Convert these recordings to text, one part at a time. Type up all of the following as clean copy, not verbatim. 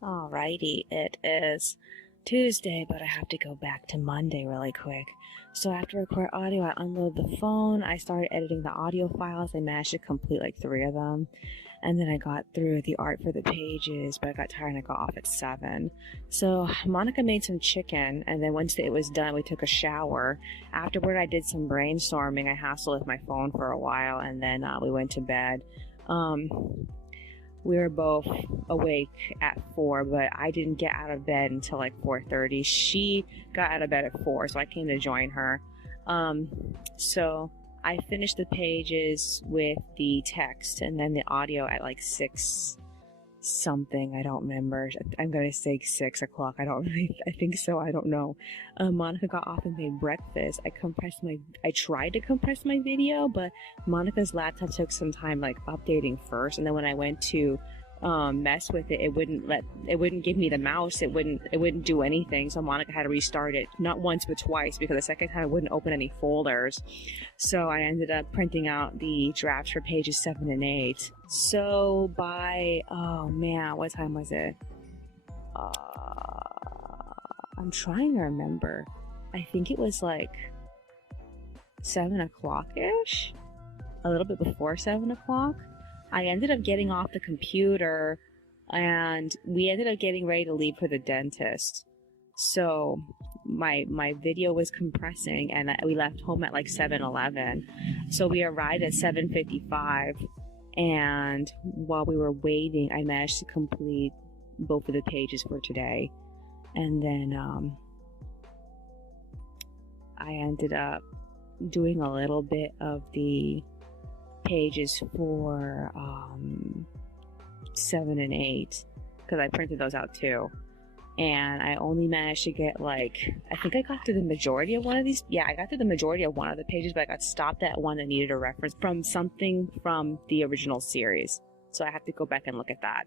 Alrighty, it is Tuesday, but I have to go back to Monday really quick. So after record audio, I unloaded the phone, I started editing the audio files, I managed to complete like 3 of them, and then I got through the art for the pages, but I got tired and I got off at 7. So Monica made some chicken, and then once it was done, we took a shower. Afterward, I did some brainstorming, I hassled with my phone for a while, and then we went to bed. We were both awake at 4, but I didn't get out of bed until like 4:30. She got out of bed at 4, so I came to join her. So I finished the pages with the text and then the audio at like 6 something. I don't remember. I'm gonna say 6 o'clock. I think so. I don't know. Monica got off and made breakfast. I tried to compress my video, but Monica's laptop took some time like updating first, and then when I went to mess with it, it wouldn't give me the mouse. It wouldn't do anything. So Monica had to restart it, not once but twice, because the second time it wouldn't open any folders. So I ended up printing out the drafts for pages 7 and 8. So by, oh man, what time was it? I'm trying to remember. I think it was like 7 o'clock-ish? A little bit before 7 o'clock. I ended up getting off the computer and we ended up getting ready to leave for the dentist. So my video was compressing and we left home at like 7:11. So we arrived at 7:55, and while we were waiting, I managed to complete both of the pages for today. And then I ended up doing a little bit of the pages for 7 and 8 because I printed those out too, and I only managed to get like, I think I got through the majority of one of these. Yeah, I got through the majority of one of the pages, but I got stopped at one that needed a reference from something from the original series, so I have to go back and look at that.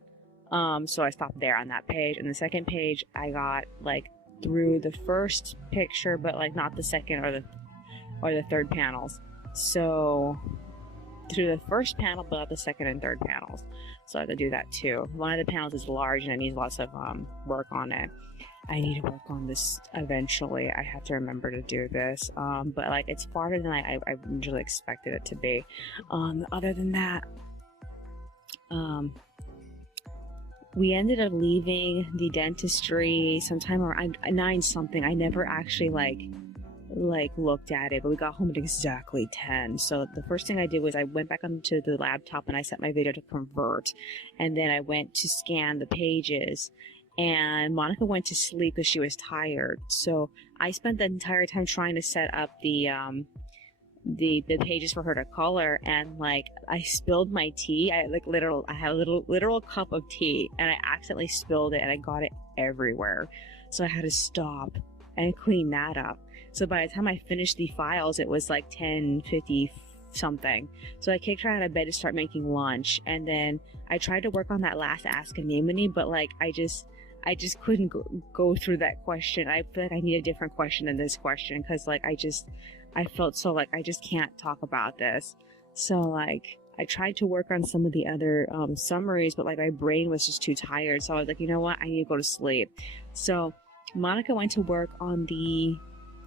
So I stopped there on that page, and the second page I got like through the first picture, but like not the second or the third panels. So through the first panel, but not the second and third panels. So I have to do that too. One of the panels is large and it needs lots of work on it. I need to work on this eventually. I have to remember to do this. But like it's farther than I usually expected it to be. Other than that, we ended up leaving the dentistry sometime around 9 something. I never actually like looked at it, but we got home at exactly 10. So the first thing I did was I went back onto the laptop and I set my video to convert, and then I went to scan the pages, and Monica went to sleep because she was tired. So I spent the entire time trying to set up the pages for her to color, and like I spilled my tea. I had a literal cup of tea and I accidentally spilled it and I got it everywhere. So I had to stop and clean that up. So by the time I finished the files, it was like 10:50 something. So I kicked her out of bed to start making lunch, and then I tried to work on that last Ask Amymone, but like I just couldn't go through that question. I feel like I need a different question than this question, because like I felt so like I just can't talk about this. So like I tried to work on some of the other summaries, but like my brain was just too tired. So I was like, you know what, I need to go to sleep. So Monica went to work on the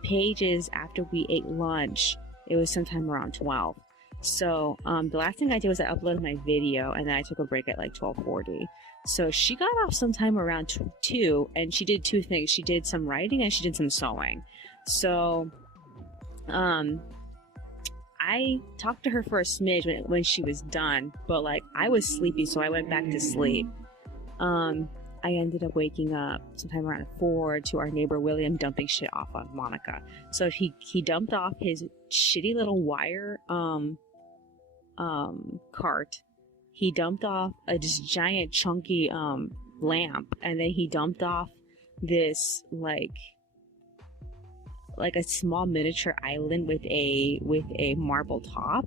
pages after we ate lunch. It was sometime around 12. So the last thing I did was I uploaded my video, and then I took a break at like 12:40. So she got off sometime around 2, and she did 2 things. She did some writing and she did some sewing. So I talked to her for a smidge when she was done, but like I was sleepy, so I went back to sleep. I ended up waking up sometime around 4 to our neighbor William dumping shit off on Monica. So he dumped off his shitty little wire cart. He dumped off this giant chunky lamp, and then he dumped off this like a small miniature island with a marble top.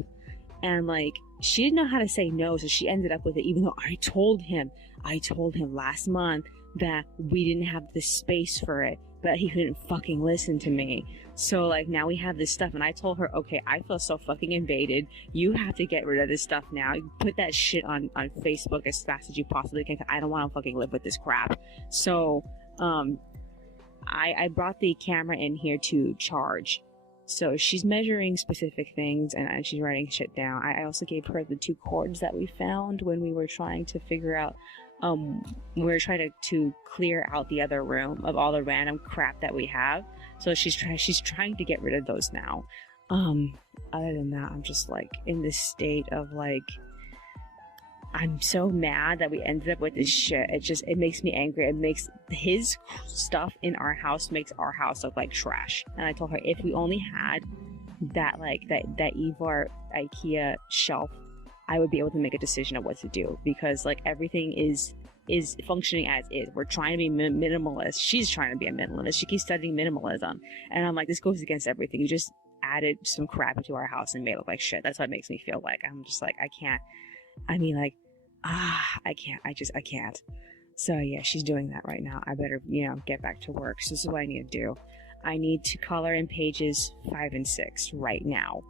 And like she didn't know how to say no, so she ended up with it, even though I told him last month that we didn't have the space for it. but he couldn't fucking listen to me. So like now we have this stuff, and I told her, okay, I feel so fucking invaded. You have to get rid of this stuff now. Put that shit on Facebook as fast as you possibly can. I don't want to fucking live with this crap. So I brought the camera in here to charge. So she's measuring specific things, and she's writing shit down. I also gave her the 2 cords that we found when we were trying to figure out, we were trying to clear out the other room of all the random crap that we have. So she's trying to get rid of those now. Other than that, I'm just like in this state of like, I'm so mad that we ended up with this shit. It makes me angry. It makes his stuff in our house makes our house look like trash. And I told her, if we only had that Ivar IKEA shelf, I would be able to make a decision of what to do, because like everything is functioning as is. We're trying to be minimalist. She's trying to be a minimalist. She keeps studying minimalism, and I'm like, this goes against everything. You just added some crap into our house and made it look like shit. That's what it makes me feel like. I'm just like, I can't. I mean, like, I can't. I can't. So yeah, she's doing that right now. I better, get back to work. So this is what I need to do. I need to color in pages 5 and 6 right now.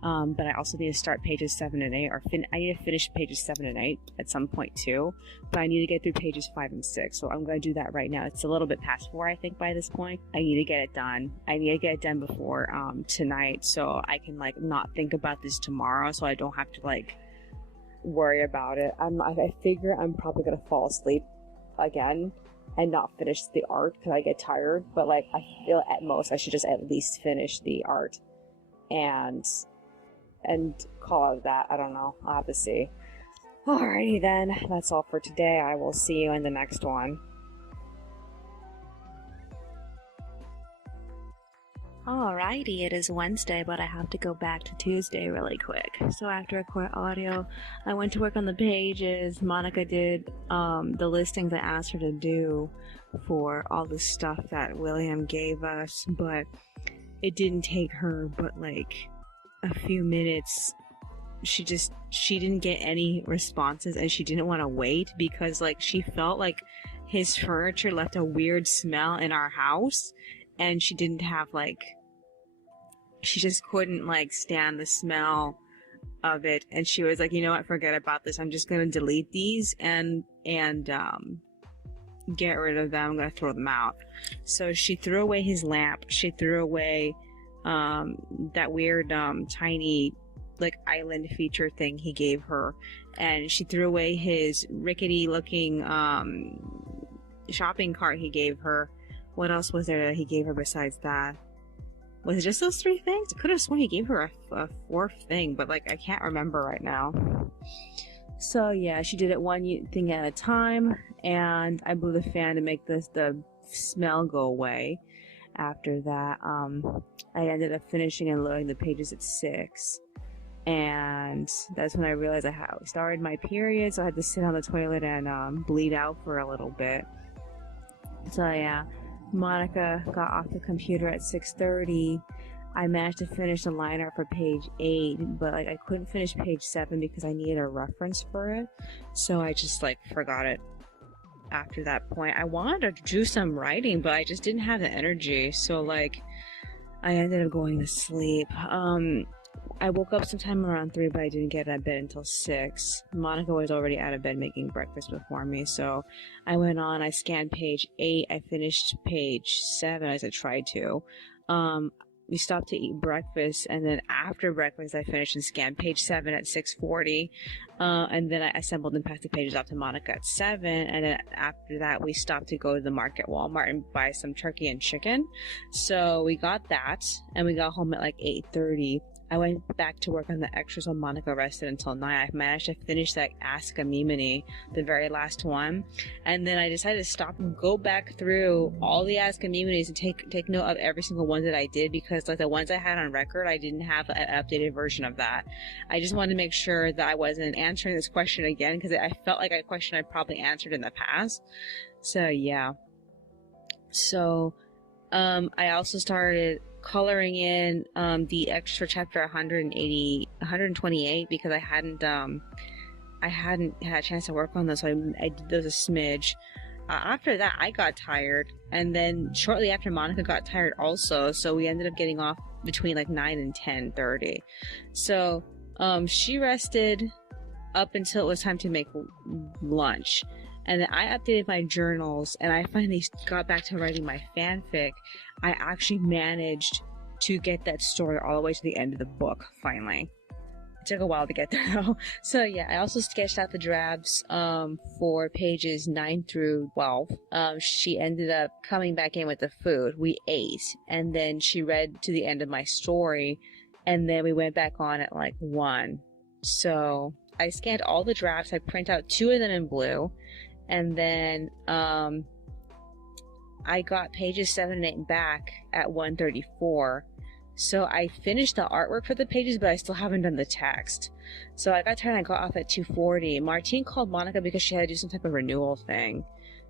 But I also need to start pages 7 and 8, I need to finish pages 7 and 8 at some point too. But I need to get through pages 5 and 6. So I'm going to do that right now. It's a little bit past 4, I think, by this point. I need to get it done. I need to get it done before tonight, so I can like not think about this tomorrow, so I don't have to like worry about it. I figure I'm probably gonna fall asleep again and not finish the art because I get tired, but like I feel at most I should just at least finish the art and call it that. I don't know, I'll have to see. Alrighty then, that's all for today. I will see you in the next one. Alrighty, it is Wednesday, but I have to go back to Tuesday really quick. So after I record audio, I went to work on the pages. Monica did the listings I asked her to do for all the stuff that William gave us, but it didn't take her but like a few minutes. She didn't get any responses, and she didn't want to wait because like she felt like his furniture left a weird smell in our house, and she didn't have like, she just couldn't like stand the smell of it, and she was like, you know what, forget about this, I'm just gonna delete these and get rid of them. I'm gonna throw them out. So she threw away his lamp, she threw away that weird tiny like island feature thing he gave her, and she threw away his rickety looking shopping cart he gave her. What else was there that he gave her besides that? Was it just those 3 things? I could have sworn he gave her a 4th thing, but like I can't remember right now. So yeah, she did it one thing at a time, and I blew the fan to make the smell go away. After that, I ended up finishing and loading the pages at 6, and that's when I realized I started my period, so I had to sit on the toilet and bleed out for a little bit. So yeah, Monica got off the computer at 6:30. I managed to finish the liner for page 8, but like I couldn't finish page 7 because I needed a reference for it, so I just like forgot it. After that point, I wanted to do some writing, but I just didn't have the energy, so like I ended up going to sleep. I woke up sometime around 3, but I didn't get out of bed until 6. Monica was already out of bed making breakfast before me, so I went on, I scanned page 8, I finished page 7 as I tried to. We stopped to eat breakfast, and then after breakfast I finished and scanned page 7 at 6:40, and then I assembled and passed the pages off to Monica at 7, and then after that we stopped to go to the market Walmart and buy some turkey and chicken. So we got that, and we got home at like 8:30. I went back to work on the extras while Monica rested until 9. I managed to finish that Ask Amymone, the very last one. And then I decided to stop and go back through all the Ask Amymones and take note of every single one that I did, because like the ones I had on record, I didn't have an updated version of that. I just wanted to make sure that I wasn't answering this question again, because I felt like a question I probably answered in the past. So yeah. So I also started coloring in the extra chapter 128 because I hadn't had a chance to work on those, so I did those a smidge. after that, I got tired, and then shortly after, Monica got tired also. So we ended up getting off between like 9 and 10:30. So she rested up until it was time to make lunch. And then I updated my journals, and I finally got back to writing my fanfic. I actually managed to get that story all the way to the end of the book, finally. It took a while to get there, though. So yeah, I also sketched out the drafts for pages 9 through 12. She ended up coming back in with the food. We ate, and then she read to the end of my story, and then we went back on at like 1. So I scanned all the drafts. I print out 2 of them in blue. And then I got pages 7 and 8 back at 1:34. So I finished the artwork for the pages, but I still haven't done the text. So I got tired and I got off at 2:40. Martine called Monica because she had to do some type of renewal thing.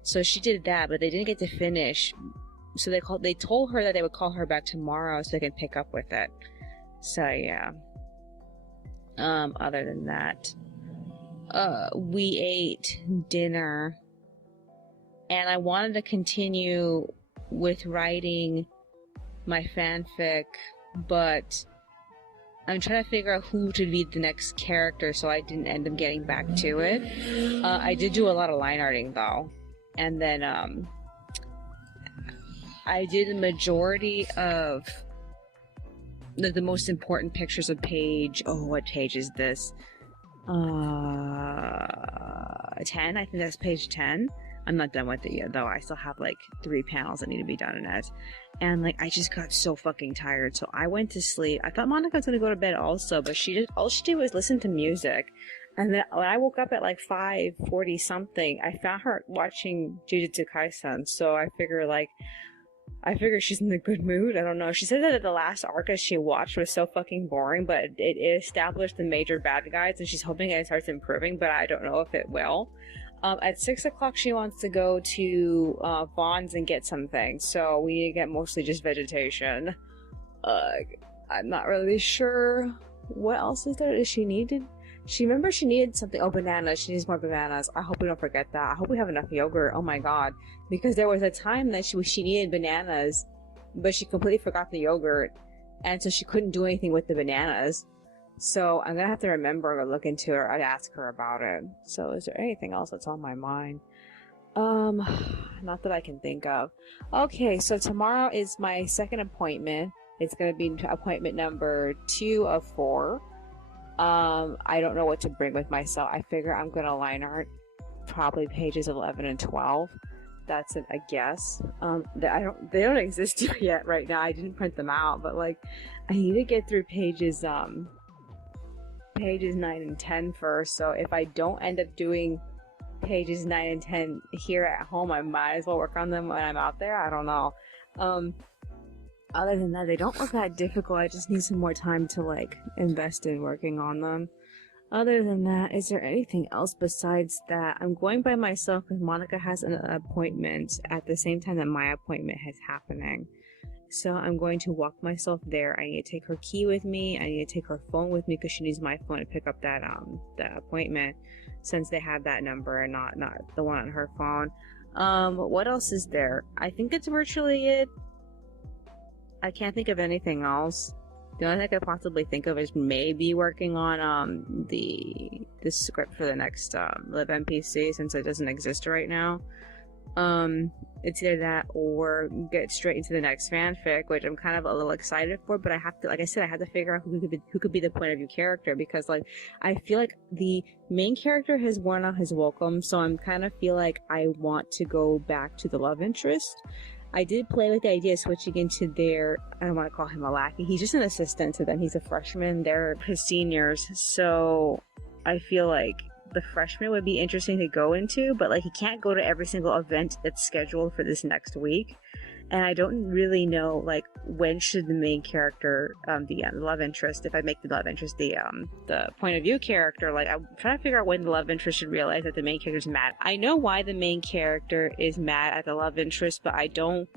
So she did that, but they didn't get to finish. So they told her that they would call her back tomorrow so they can pick up with it. So yeah. Other than that, we ate dinner, and I wanted to continue with writing my fanfic, but I'm trying to figure out who to be the next character, so I didn't end up getting back to it. I did do a lot of line arting though, and then I did the majority of the most important pictures of page. Oh, what page is this? 10. I think that's page 10. I'm not done with it yet, though. I still have like 3 panels that need to be done in it. And like, I just got so fucking tired, so I went to sleep. I thought Monica was gonna go to bed also, but all she did was listen to music. And then when I woke up at like 5:40 something, I found her watching Jujutsu Kaisen. So I figure she's in a good mood. I don't know. She said that the last arc that she watched was so fucking boring, but it established the major bad guys, and she's hoping it starts improving, but I don't know if it will. At 6 o'clock, she wants to go to Vaughn's and get something, so we need to get mostly just vegetation. I'm not really sure what else is there. Is she needed? She needed something. Oh, bananas. She needs more bananas. I hope we don't forget that. I hope we have enough yogurt. Oh my god. Because there was a time that she needed bananas, but she completely forgot the yogurt, and so she couldn't do anything with the bananas. So I'm gonna have to remember to look into it or ask her about it. So is there anything else that's on my mind? Not that I can think of. Okay, so tomorrow is my second appointment. It's gonna be appointment number 2 of 4. I don't know what to bring with myself. I figure I'm gonna line art probably pages 11 and 12. That's a guess. They don't exist yet right now. I didn't print them out, but like, I need to get through pages 9 and 10 first. So if I don't end up doing pages 9 and 10 here at home, I might as well work on them when I'm out there. I don't know. Other than that, they don't look that difficult. I just need some more time to like invest in working on them. Other than that, is there anything else besides that? I'm going by myself because Monica has an appointment at the same time that my appointment is happening. So I'm going to walk myself there. I need to take her key with me. I need to take her phone with me because she needs my phone to pick up that the appointment, since they have that number and not the one on her phone. What else is there? I think that's virtually it. I can't think of anything else. The only thing I could possibly think of is maybe working on the script for the next Live NPC, since it doesn't exist right now. It's either that or get straight into the next fanfic, which I'm kind of a little excited for, but I have to, like I said, I have to figure out who could be the point of view character, because like I feel like the main character has worn out his welcome, so I'm kind of feel like I want to go back to the love interest. I did play with the idea of switching into their, I don't want to call him a lackey, he's just an assistant to them, he's a freshman, they're his seniors, so I feel like the freshman would be interesting to go into, but like he can't go to every single event that's scheduled for this next week, and I don't really know like when should the main character, the love interest, if I make the love interest the point of view character, like I'm trying to figure out when the love interest should realize that the main character's mad. I know why the main character is mad at the love interest, but I don't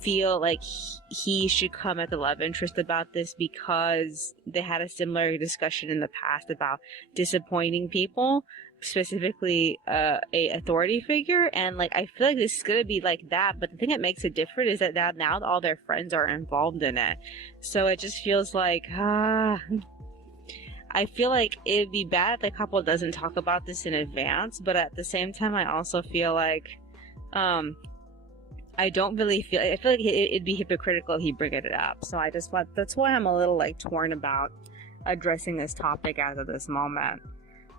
feel like he should come at the love interest about this, because they had a similar discussion in the past about disappointing people. specifically a authority figure, and like I feel like this is gonna be like that. But the thing that makes it different is that now all their friends are involved in it, so it just feels like I feel like it'd be bad if the couple doesn't talk about this in advance, but at the same time I also feel like I don't really feel, I feel like it'd be hypocritical if he bring it up. So I just want, that's why I'm a little like torn about addressing this topic as of this moment.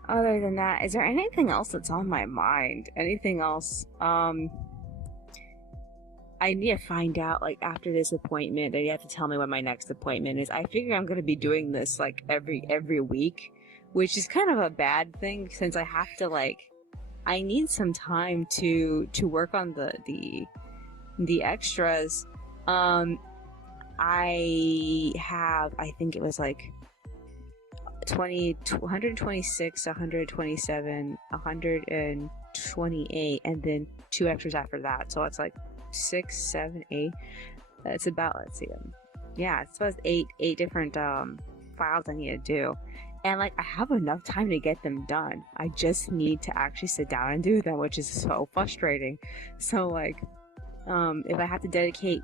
Other than that, is there anything else that's on my mind? Anything else? I need to find out, like, after this appointment, and you have to tell me when my next appointment is. I figure I'm going to be doing this, like, every week, which is kind of a bad thing, since I have to, like, I need some time to work on the extras. I think it was, like, 126, 127, 128, and then 2 extras after that. So it's like 6, 7, 8. It's about, let's see, yeah, it's about eight different files I need to do. And like, I have enough time to get them done. I just need to actually sit down and do them, which is so frustrating. So like, if I have to dedicate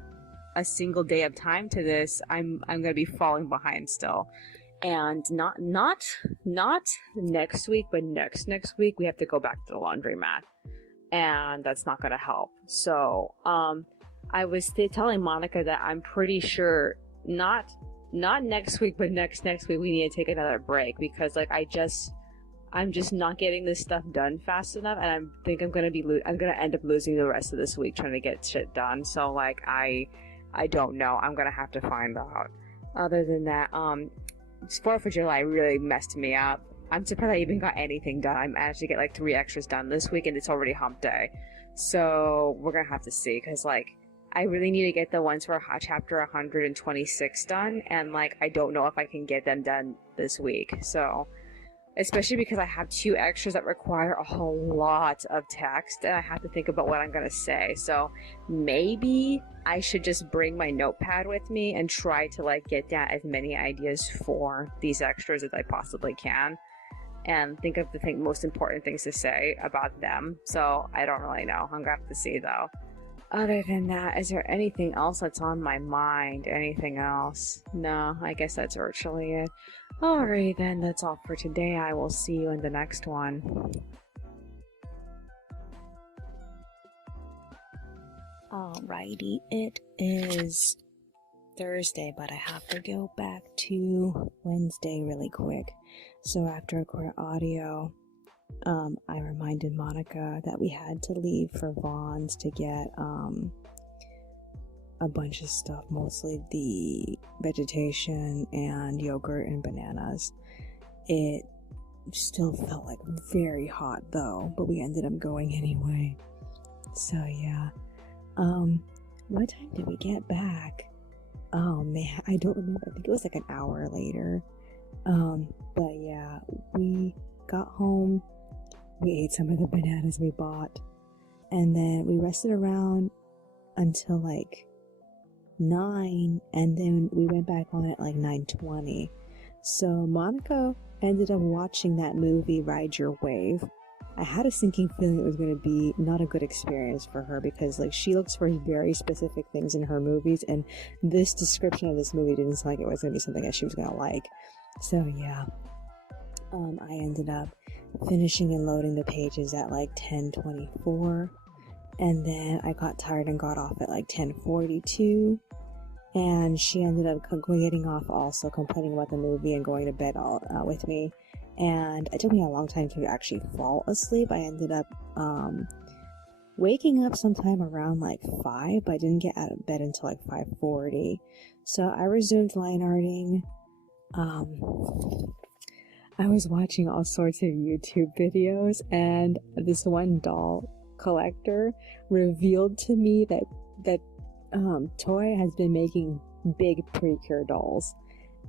a single day of time to this, I'm gonna be falling behind still. And not next week, but next week we have to go back to the laundromat, and that's not gonna help. So I was telling Monica that I'm pretty sure not next week, but next week we need to take another break, because like I'm just not getting this stuff done fast enough, and I think I'm gonna end up losing the rest of this week trying to get shit done. So like I don't know. I'm gonna have to find out. Other than that, 4th of July really messed me up. I'm surprised I even got anything done. I managed to get like 3 extras done this week, and it's already hump day. So we're gonna have to see, because like I really need to get the ones for chapter 126 done, and like I don't know if I can get them done this week. So especially because I have 2 extras that require a whole lot of text, and I have to think about what I'm gonna say. So maybe I should just bring my notepad with me and try to like get down as many ideas for these extras as I possibly can, and think of the most important things to say about them. So I don't really know. I'm gonna have to see though. Other than that, is there anything else that's on my mind? Anything else? No, I guess that's virtually it. Alright then, that's all for today. I will see you in the next one. Alrighty, it is Thursday, but I have to go back to Wednesday really quick. So after I recorded audio, I reminded Monica that we had to leave for Vaughn's to get a bunch of stuff, mostly the vegetation and yogurt and bananas. It still felt like very hot though, but we ended up going anyway. So yeah. What time did we get back? Oh man, I don't remember. I think it was like an hour later. But yeah, we got home. We ate some of the bananas we bought, and then we rested around until like 9, and then we went back on at like 9:20. So Monica ended up watching that movie Ride Your Wave. I had a sinking feeling it was going to be not a good experience for her, because like she looks for very specific things in her movies, and this description of this movie didn't sound like it was going to be something that she was going to like. So yeah, I ended up finishing and loading the pages at like 10:24, and then I got tired and got off at like 10:42, and she ended up getting off also, complaining about the movie and going to bed all with me. And it took me a long time to actually fall asleep. I ended up waking up sometime around like 5, but I didn't get out of bed until like 5:40. So I resumed line arting. I was watching all sorts of YouTube videos, and this one doll collector revealed to me that Toy has been making big Precure dolls,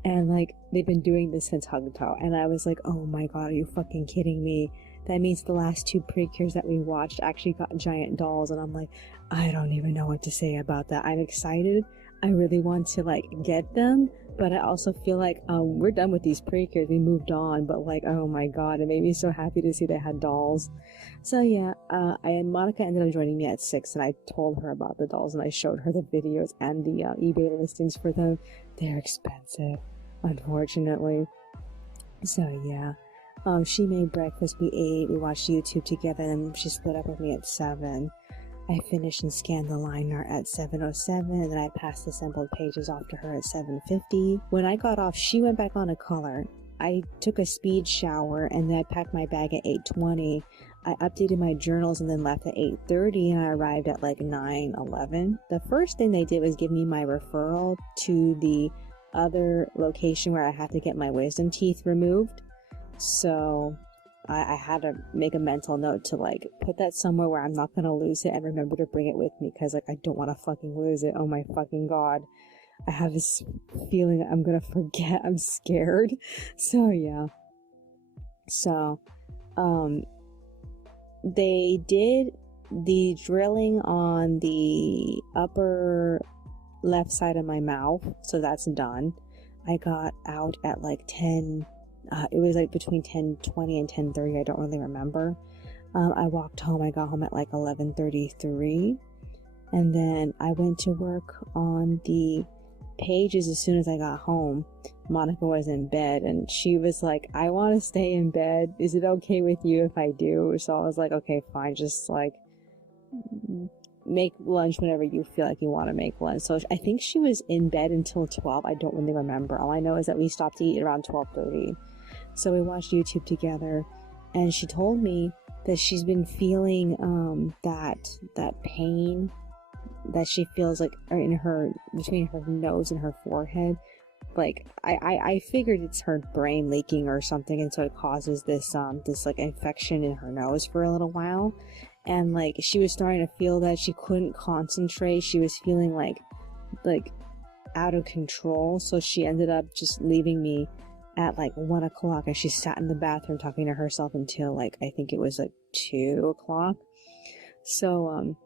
and like they've been doing this since Hugto, and I was like, oh my god, are you fucking kidding me? that means the last 2 pre-cures that we watched actually got giant dolls, and I'm like, I don't even know what to say about that. I'm excited. I really want to like get them, but I also feel like we're done with these pre-cures. We moved on, but like, oh my god, it made me so happy to see they had dolls. So yeah, and Monica ended up joining me at 6, and I told her about the dolls, and I showed her the videos and the eBay listings for them. They're expensive, unfortunately. So yeah, she made breakfast, we ate, we watched YouTube together, and she split up with me at 7. I finished and scanned the line art at 7:07, and then I passed the assembled pages off to her at 7:50. When I got off, she went back on a color. I took a speed shower, and then I packed my bag at 8:20. I updated my journals and then left at 8:30, and I arrived at like 9:11. The first thing they did was give me my referral to the other location where I had to get my wisdom teeth removed. So I had to make a mental note to like put that somewhere where I'm not gonna lose it, and remember to bring it with me, because like I don't want to fucking lose it. Oh my fucking god, I have this feeling I'm gonna forget. I'm scared. So yeah, so they did the drilling on the upper left side of my mouth, so that's done. I got out at like 10. It was like between 10:20 and 10:30. I don't really remember. I walked home. I got home at like 11:33, and then I went to work on the pages as soon as I got home. Monica was in bed, and she was like, I want to stay in bed. Is it okay with you if I do? So I was like, okay, fine. Just like make lunch whenever you feel like you want to make lunch. So I think she was in bed until 12. I don't really remember. All I know is that we stopped to eat around 12:30. So we watched YouTube together, and she told me that she's been feeling that pain that she feels like in her, between her nose and her forehead. Like I figured it's her brain leaking or something, and so it causes this like infection in her nose for a little while. And like she was starting to feel that she couldn't concentrate. She was feeling like out of control. So she ended up just leaving me at like 1 o'clock, and she sat in the bathroom talking to herself until like I think it was like 2 o'clock. So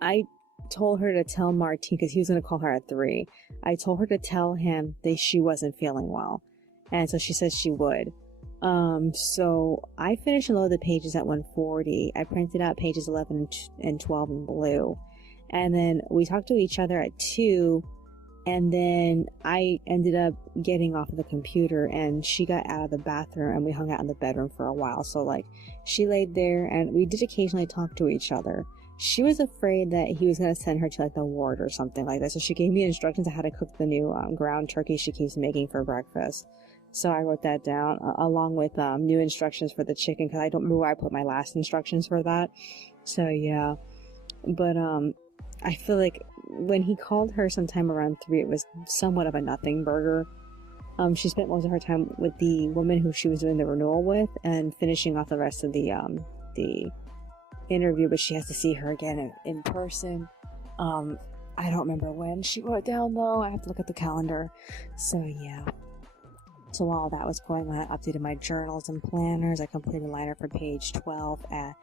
I told her to tell Martin, because he was going to call her at 3. I told her to tell him that she wasn't feeling well, and so she said she would. So I finished and loaded the pages at 1:40. I printed out pages 11 and 12 in blue, and then we talked to each other at 2. And then I ended up getting off of the computer, and she got out of the bathroom, and we hung out in the bedroom for a while. So like she laid there, and we did occasionally talk to each other. She was afraid that he was going to send her to like the ward or something like that. So she gave me instructions on how to cook the new ground turkey she keeps making for breakfast. So I wrote that down along with new instructions for the chicken, because I don't remember where I put my last instructions for that. So yeah, but I feel like when he called her sometime around 3, it was somewhat of a nothing burger. She spent most of her time with the woman who she was doing the renewal with, and finishing off the rest of the interview, but she has to see her again in person. I don't remember when she wrote it down though. I have to look at the calendar. So yeah. So while that was going on, I updated my journals and planners. I completed liner for page 12 at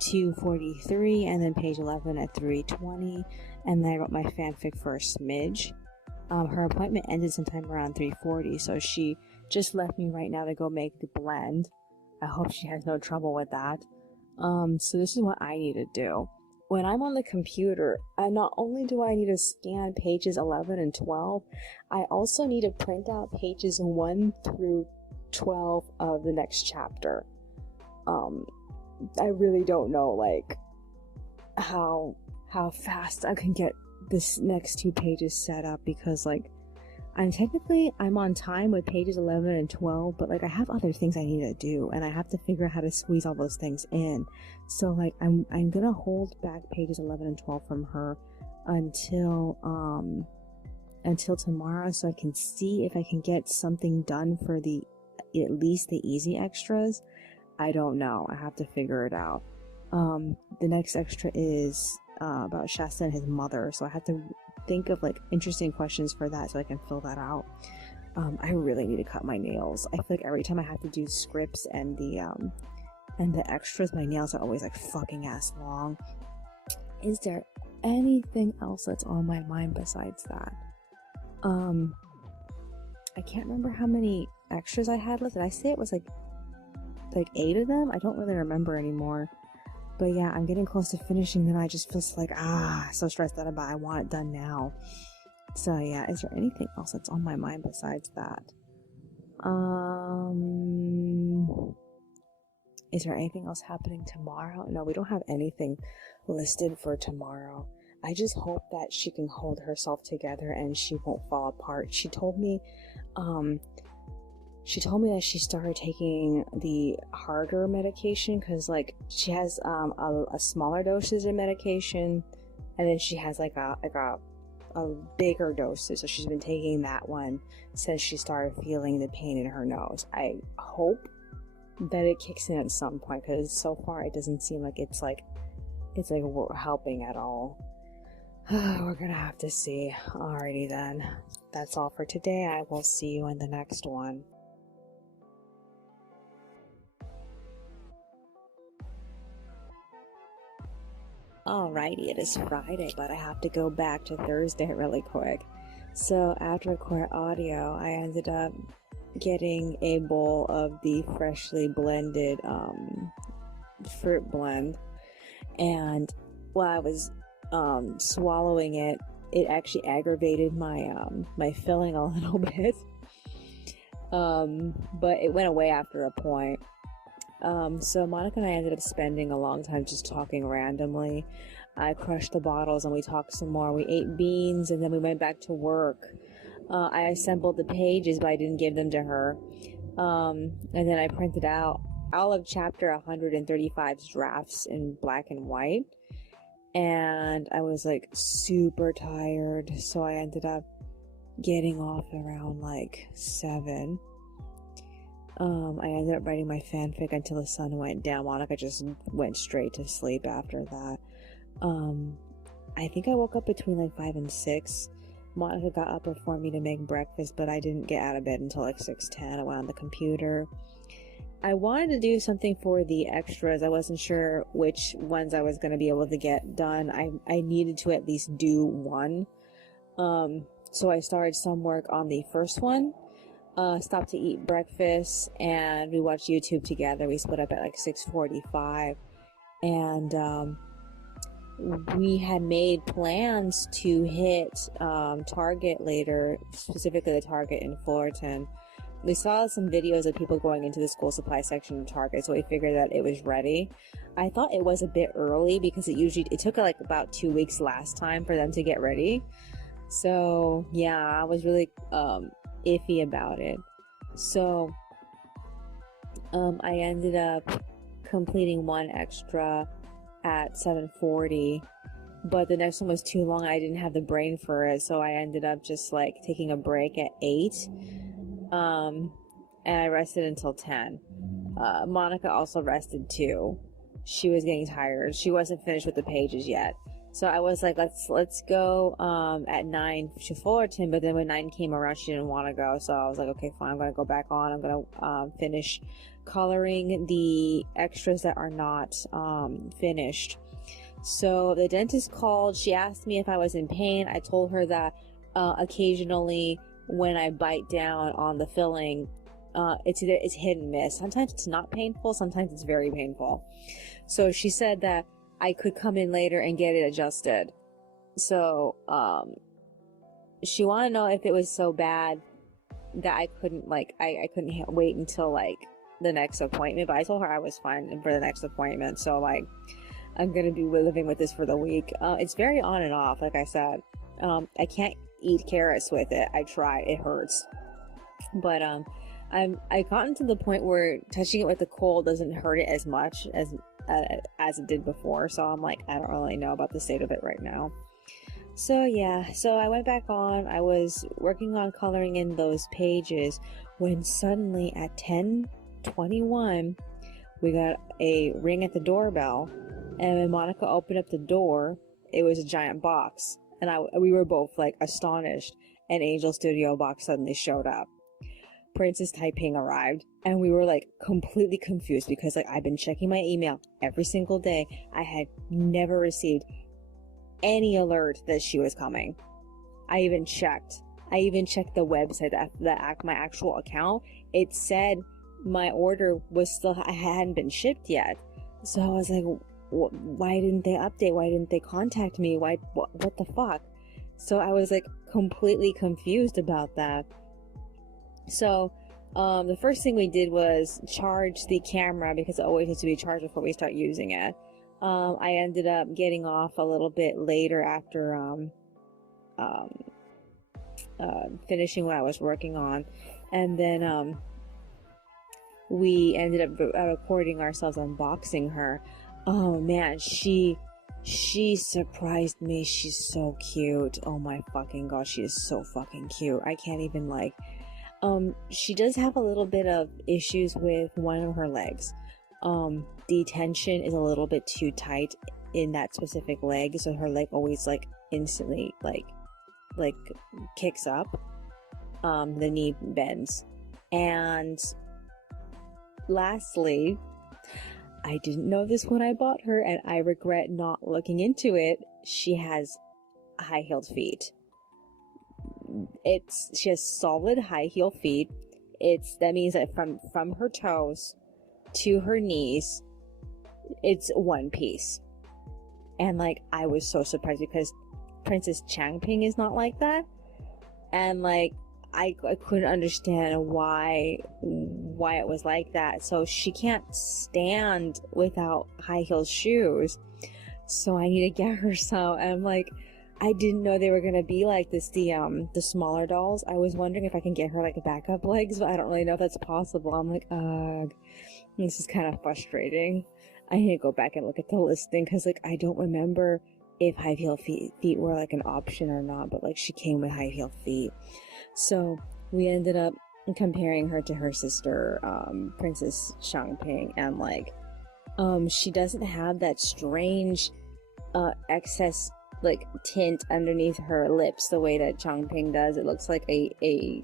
2:43, and then page 11 at 3:20, and then I wrote my fanfic for a smidge. Her appointment ended sometime around 3:40, so she just left me right now to go make the blend. I hope she has no trouble with that. So this is what I need to do. When I'm on the computer, not only do I need to scan pages 11 and 12, I also need to print out pages 1 through 12 of the next chapter. I really don't know like how fast I can get this next 2 pages set up, because like I'm on time with pages 11 and 12, but like I have other things I need to do, and I have to figure out how to squeeze all those things in. So like I'm gonna hold back pages 11 and 12 from her until tomorrow, so I can see if I can get something done for at least the easy extras. I don't know. I have to figure it out. The next extra is about Shasta and his mother, so I have to think of like interesting questions for that so I can fill that out. I really need to cut my nails. I feel like every time I have to do scripts and the extras, my nails are always like fucking ass long. Is there anything else that's on my mind besides that? I can't remember how many extras I had left. Did I say it was like 8 of them? I don't really remember anymore. But yeah, I'm getting close to finishing them. I just feel so stressed out about it. I want it done now. So yeah, is there anything else that's on my mind besides that? Is there anything else happening tomorrow? No, we don't have anything listed for tomorrow. I just hope that she can hold herself together and she won't fall apart. She told me that she started taking the harder medication because, like, she has a smaller dosage of medication, and then she has like a bigger dosage. So she's been taking that one since she started feeling the pain in her nose. I hope that it kicks in at some point because so far it doesn't seem like it's helping at all. We're gonna have to see. Alrighty then. That's all for today. I will see you in the next one. Alrighty, it is Friday, but I have to go back to Thursday really quick. So after record audio, I ended up getting a bowl of the freshly blended fruit blend, and while I was swallowing it, it actually aggravated my filling a little bit. But it went away after a point. So Monica and I ended up spending a long time just talking randomly. I crushed the bottles and we talked some more. We ate beans and then we went back to work. I assembled the pages, but I didn't give them to her. And then I printed out all of chapter 135's drafts in black and white. And I was like super tired, so I ended up getting off around like 7. I ended up writing my fanfic until the sun went down. Monica just went straight to sleep after that. I think I woke up between like 5 and 6. Monica got up before me to make breakfast, but I didn't get out of bed until like 6:10. I went on the computer. I wanted to do something for the extras. I wasn't sure which ones I was going to be able to get done. I needed to at least do one. So I started some work on the first one. Stopped to eat breakfast and we watched YouTube together. We split up at like 6:45, and we had made plans to hit Target later, specifically the Target in Fullerton. We saw some videos of people going into the school supply section of Target, so we figured that it was ready. I thought it was a bit early because it took like about 2 weeks last time for them to get ready. So yeah, I was really iffy about it. So I ended up completing one extra at 7:40, but the next one was too long. I didn't have the brain for it, so I ended up just like taking a break at 8. And I rested until 10. Monica also rested too. She was getting tired. She wasn't finished with the pages yet. So I was like, let's go at 9 to Fullerton, but then when 9 came around, she didn't want to go. So I was like, okay, fine, I'm going to go back on. I'm going to finish coloring the extras that are not finished. So the dentist called. She asked me if I was in pain. I told her that occasionally when I bite down on the filling, it's hit and miss. Sometimes it's not painful, sometimes it's very painful. So she said that I could come in later and get it adjusted. So she wanted to know if it was so bad that I couldn't I couldn't wait until like the next appointment, but I told her I was fine for the next appointment. So like I'm gonna be living with this for the week. It's very on and off, like I said. I can't eat carrots with it. I tried, it hurts. But I've gotten to the point where touching it with the cold doesn't hurt it as much as it did before. So I'm like, I don't really know about the state of it right now. So yeah, so I went back on. I was working on coloring in those pages when suddenly at 10:21 we got a ring at the doorbell, and when Monica opened up the door, it was a giant box. And we were both like astonished. An Angel Studio box suddenly showed up. Princess Typing arrived, and we were like completely confused because like I've been checking my email every single day. I had never received any alert that she was coming. I even checked the website, my actual account. It said my order was still, I hadn't been shipped yet. So I was like, why didn't they update? Why didn't they contact me? What the fuck? So I was like completely confused about that. So the first thing we did was charge the camera, because it always needs to be charged before we start using it. I ended up getting off a little bit later after finishing what I was working on, and then we ended up recording ourselves unboxing her. Oh man, she surprised me. She's so cute. Oh my fucking god, she is so fucking cute. I can't even like. She does have a little bit of issues with one of her legs. The tension is a little bit too tight in that specific leg, so her leg always like instantly like kicks up. The knee bends. And lastly, I didn't know this when I bought her, and I regret not looking into it. She has high-heeled feet. She has solid high heel feet. That means that from her toes to her knees, it's one piece. And like, I was so surprised because Princess Changping is not like that. And like, I couldn't understand why it was like that. So she can't stand without high heel shoes. So I need to get her some. And I'm like, I didn't know they were gonna be like this. The smaller dolls. I was wondering if I can get her like backup legs, but I don't really know if that's possible. I'm like, ugh, this is kind of frustrating. I need to go back and look at the listing, because like I don't remember if high heel feet were like an option or not. But like, she came with high heel feet, so we ended up comparing her to her sister, Princess Changping, and like, she doesn't have that strange excess like tint underneath her lips the way that Changping does. It looks like a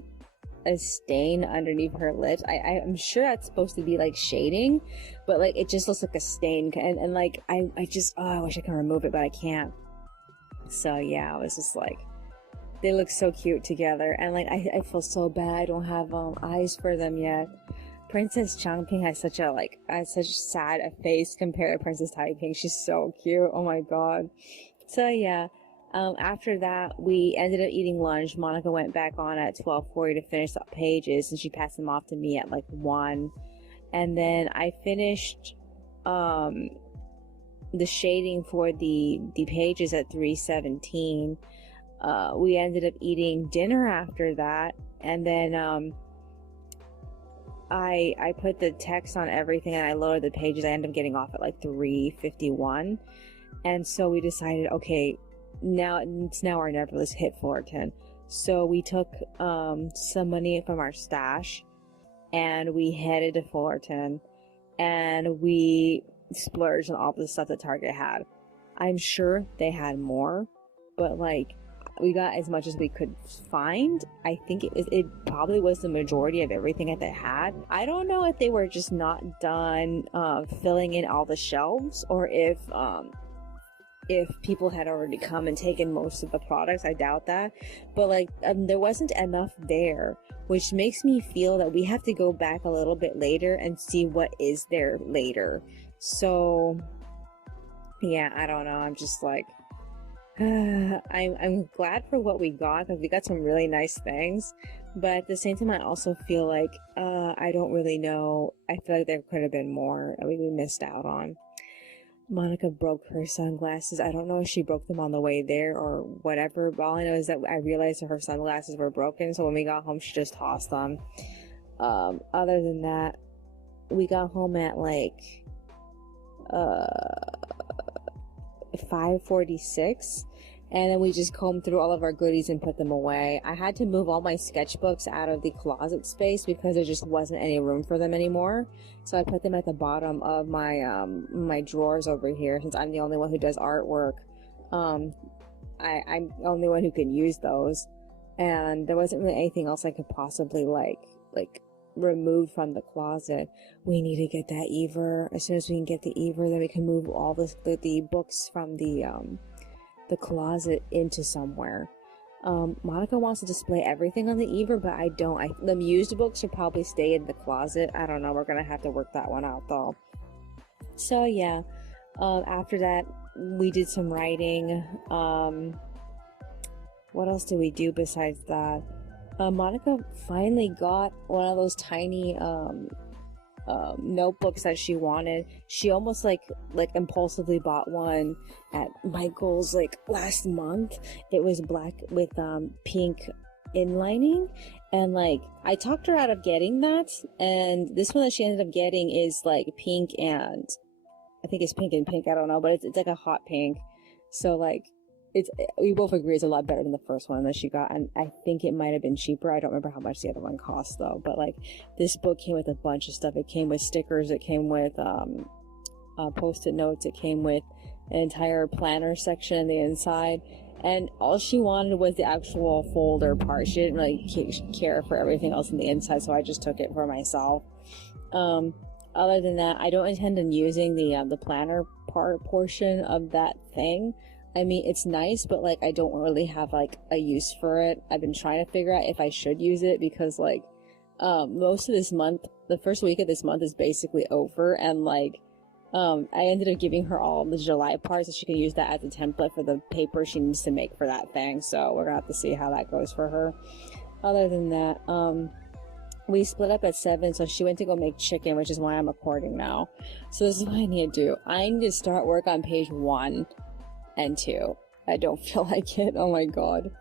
stain underneath her lips. I'm sure that's supposed to be like shading, but like it just looks like a stain, and like I wish I could remove it, but I can't. So yeah, I was just like, they look so cute together, and like I feel so bad I don't have eyes for them yet. Princess Changping has such sad a face compared to Princess Taiping. She's so cute. Oh my god. So yeah, after that, we ended up eating lunch. Monica went back on at 12:40 to finish the pages, and she passed them off to me at like 1. And then I finished the shading for the pages at 3:17. We ended up eating dinner after that, and then I put the text on everything, and I loaded the pages. I ended up getting off at like 3:51. And so we decided, okay, it's now or never, let's hit Fullerton. So we took some money from our stash, and we headed to Fullerton, and we splurged on all the stuff that Target had. I'm sure they had more, but like, we got as much as we could find. I think it probably was the majority of everything that they had. I don't know if they were just not done filling in all the shelves, or if people had already come and taken most of the products. I doubt that. But like, there wasn't enough there, which makes me feel that we have to go back a little bit later and see what is there later. So yeah, I don't know. I'm just like, I'm glad for what we got, because we got some really nice things. But at the same time, I also feel like I don't really know. I feel like there could have been more that we missed out on. Monica broke her sunglasses. I don't know if she broke them on the way there or whatever, but all I know is that I realized that her sunglasses were broken, so when we got home, she just tossed them. Other than that, we got home at like 5:46, and then we just combed through all of our goodies and put them away. I had to move all my sketchbooks out of the closet space because there just wasn't any room for them anymore. So I put them at the bottom of my my drawers over here, since I'm the only one who does artwork. I'm the only one who can use those, and there wasn't really anything else I could possibly like like removed from the closet. We need to get that Ever. As soon as we can get the Ever, then we can move all the books from the closet into somewhere. Monica wants to display everything on the Ever, but I don't. The used books should probably stay in the closet. I don't know. We're gonna have to work that one out though. So yeah, after that, we did some writing. What else did we do besides that? Monica finally got one of those tiny notebooks that she wanted. She almost like impulsively bought one at Michael's like last month. It was black with pink inlining, and like I talked her out of getting that, and this one that she ended up getting is like pink, and I think it's pink and pink, I don't know, but it's like a hot pink. So like we both agree it's a lot better than the first one that she got, and I think it might have been cheaper. I don't remember how much the other one cost though, but like this book came with a bunch of stuff. It came with stickers, it came with post-it notes, it came with an entire planner section in the inside, and all she wanted was the actual folder part. She didn't really care for everything else in the inside, so I just took it for myself. Other than that, I don't intend on using the planner portion of that thing. I mean, it's nice, but like I don't really have like a use for it. I've been trying to figure out if I should use it, because like most of this month, the first week of this month is basically over, and like I ended up giving her all the July part so she can use that as a template for the paper she needs to make for that thing. So we're gonna have to see how that goes for her. Other than that, we split up at 7, so she went to go make chicken, which is why I'm recording now. So this is what I need to do. I need to start work on page 1 and 2. I don't feel like it. Oh my god.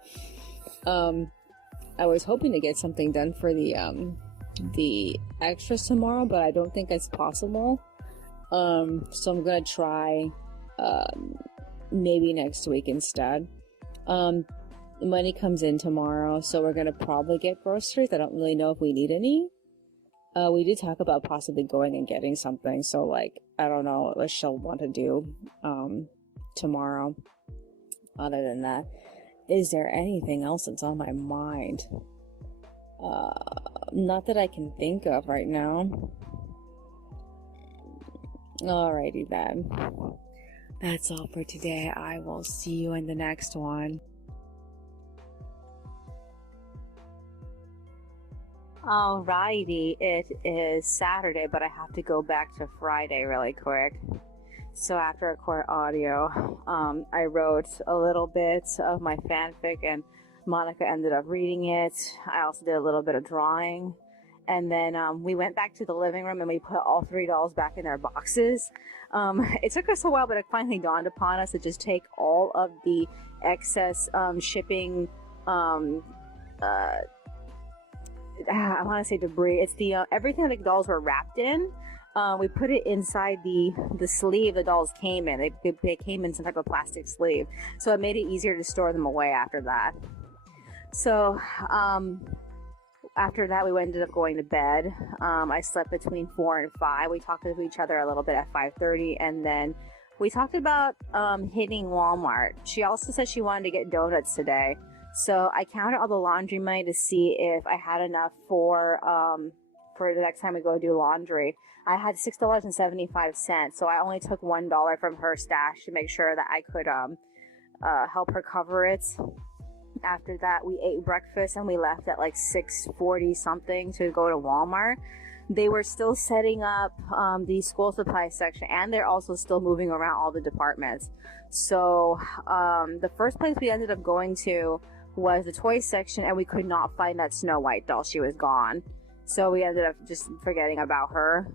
I was hoping to get something done for the extras tomorrow, but I don't think it's possible. So I'm gonna try maybe next week instead. Money comes in tomorrow, so we're gonna probably get groceries. I don't really know if we need any. We did talk about possibly going and getting something, so like I don't know what she'll want to do tomorrow. Other than that, is there anything else that's on my mind? Not that I can think of right now. Alrighty then. That's all for today. I will see you in the next one. Alrighty, it is Saturday, but I have to go back to Friday really quick. So after I record audio, I wrote a little bit of my fanfic, and Monica ended up reading it. I also did a little bit of drawing, and then we went back to the living room and we put all 3 dolls back in their boxes. It took us a while, but it finally dawned upon us to just take all of the excess shipping I want to say debris. It's the everything that the dolls were wrapped in. We put it inside the sleeve the dolls came in. They came in some type of plastic sleeve, so it made it easier to store them away after that. So after that, we ended up going to bed. I slept between 4 and 5. We talked to each other a little bit at 5:30, and then we talked about hitting Walmart. She also said she wanted to get donuts today. So I counted all the laundry money to see if I had enough for the next time we go do laundry. I had $6.75, so I only took $1 from her stash to make sure that I could help her cover it. After that, we ate breakfast and we left at like 6:40 something to go to Walmart. They were still setting up the school supply section, and they're also still moving around all the departments. So the first place we ended up going to was the toy section, and we could not find that Snow White doll. She was gone. So we ended up just forgetting about her.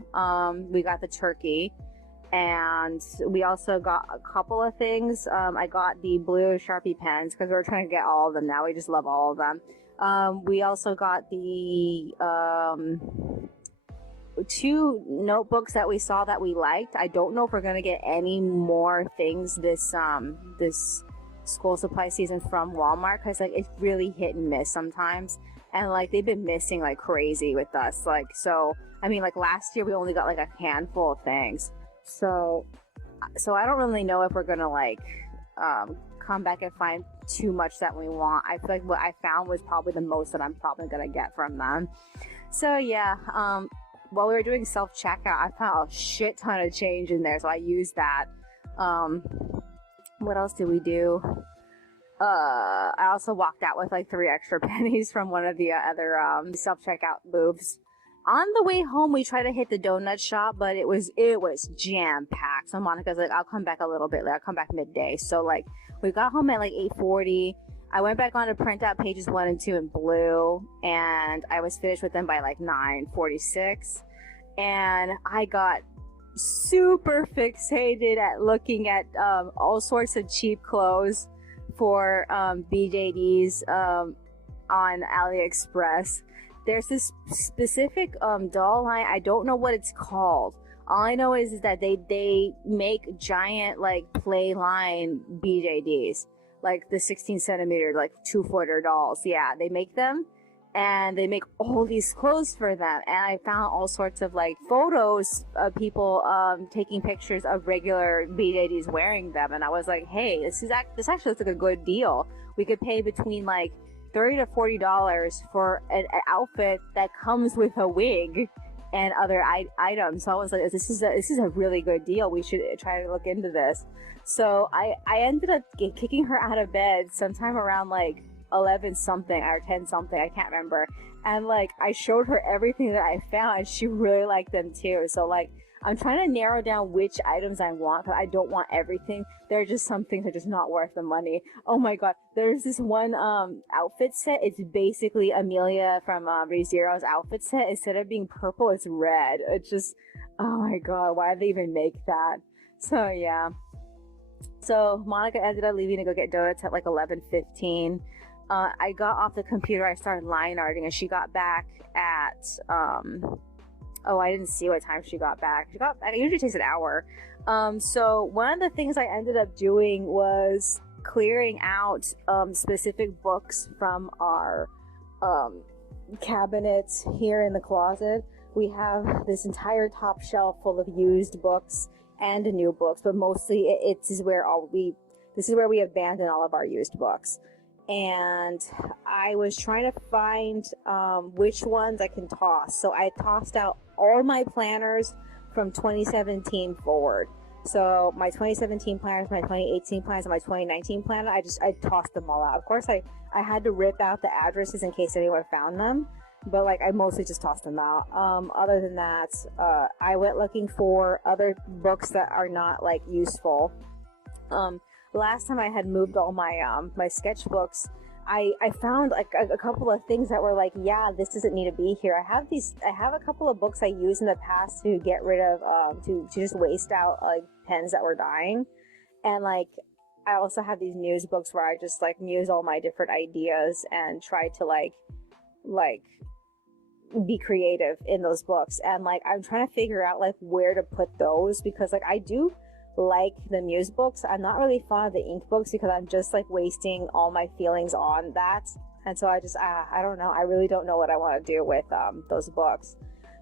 We got the turkey, and we also got a couple of things. I got the blue Sharpie pens because we were trying to get all of them now. We just love all of them. We also got the 2 notebooks that we saw that we liked. I don't know if we're going to get any more things this school supply season from Walmart, because like it's really hit and miss sometimes, and like they've been missing like crazy with us. Like, so I mean, like last year we only got like a handful of things, so I don't really know if we're gonna like come back and find too much that we want. I feel like what I found was probably the most that I'm probably gonna get from them. So yeah, while we were doing self-checkout, I found a shit ton of change in there, so I used that. What else did we do? I also walked out with like 3 extra pennies from one of the other self-checkout booths. On the way home, we tried to hit the donut shop, but it was jam-packed. So Monica's like, I'll come back a little bit later. I'll come back midday. So like, we got home at like 8:40. I went back on to print out pages 1 and 2 in blue, and I was finished with them by like 9:46. And I got super fixated at looking at all sorts of cheap clothes for BJDs on AliExpress. There's this specific doll line. I don't know what it's called. All I know is that they make giant like play line BJDs, like the 16 centimeter, like 2-footer dolls. Yeah, they make them, and they make all these clothes for them. And I found all sorts of like photos of people taking pictures of regular BJDs wearing them, and I was like, hey, this actually looks like a good deal. We could pay between like $30 to $40 for an outfit that comes with a wig and other items. So I was like, this is a really good deal. We should try to look into this. So I ended up kicking her out of bed sometime around like 11 something or 10 something, I can't remember. And like, I showed her everything that I found, and she really liked them too. So like, I'm trying to narrow down which items I want, but I don't want everything. There are just some things that are just not worth the money. Oh my god, there's this one outfit set. It's basically Amelia from ReZero's outfit set. Instead of being purple, it's red. It's just, oh my god, why did they even make that? So yeah. So Monica ended up leaving to go get donuts at like 11:15. I got off the computer, I started line arting, and she got back at oh, I didn't see what time she got back. It usually takes an hour. So one of the things I ended up doing was clearing out specific books from our cabinets here in the closet. We have this entire top shelf full of used books and new books, but mostly this is where we abandon all of our used books. And I was trying to find which ones I can toss. So I tossed out all my planners from 2017 forward. So my 2017 planners, my 2018 planners, and my 2019 planner, I tossed them all out. Of course, I had to rip out the addresses in case anyone found them, but like I mostly just tossed them out. Other than that, I went looking for other books that are not like useful. Last time I had moved all my my sketchbooks, I found like a couple of things that were like, yeah, this doesn't need to be here. I have a couple of books I used in the past to get rid of, to just waste out like pens that were dying. And like, I also have these muse books where I just like muse all my different ideas and try to like be creative in those books. And like, I'm trying to figure out like where to put those, because like I do like the muse books. I'm not really fond of the ink books because I'm just like wasting all my feelings on that. And so I just I don't know, I really don't know what I want to do with those books.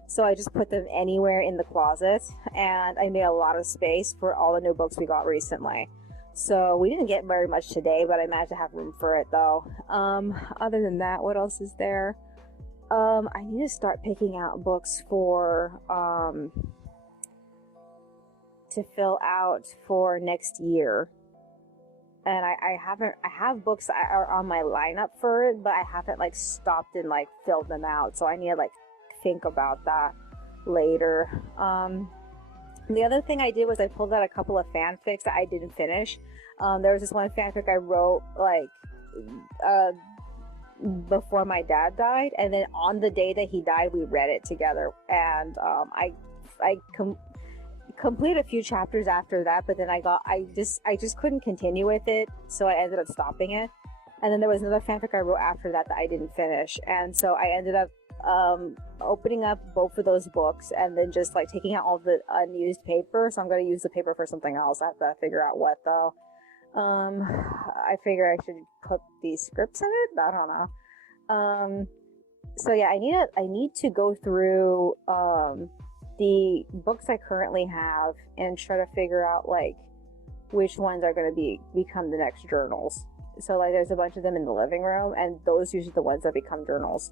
So I just put them anywhere in the closet, and I made a lot of space for all the new books we got recently. So we didn't get very much today, but I managed to have room for it though. Other than that, what else is there? I need to start picking out books for to fill out for next year. And I have books that are on my lineup for it, but I haven't like stopped and like filled them out. So I need to like think about that later. The other thing I did was I pulled out a couple of fanfics that I didn't finish. There was this one fanfic I wrote like before my dad died, and then on the day that he died, we read it together. And I completed a few chapters after that, but then I just couldn't continue with it, so I ended up stopping it. And then there was another fanfic I wrote after that I didn't finish, and so I ended up opening up both of those books and then just like taking out all the unused paper. So I'm going to use the paper for something else. I have to figure out what though. I figure I should put these scripts in it. I don't know. So yeah, I need to go through the books I currently have and try to figure out like which ones are going to become the next journals. So like there's a bunch of them in the living room, and those are usually the ones that become journals.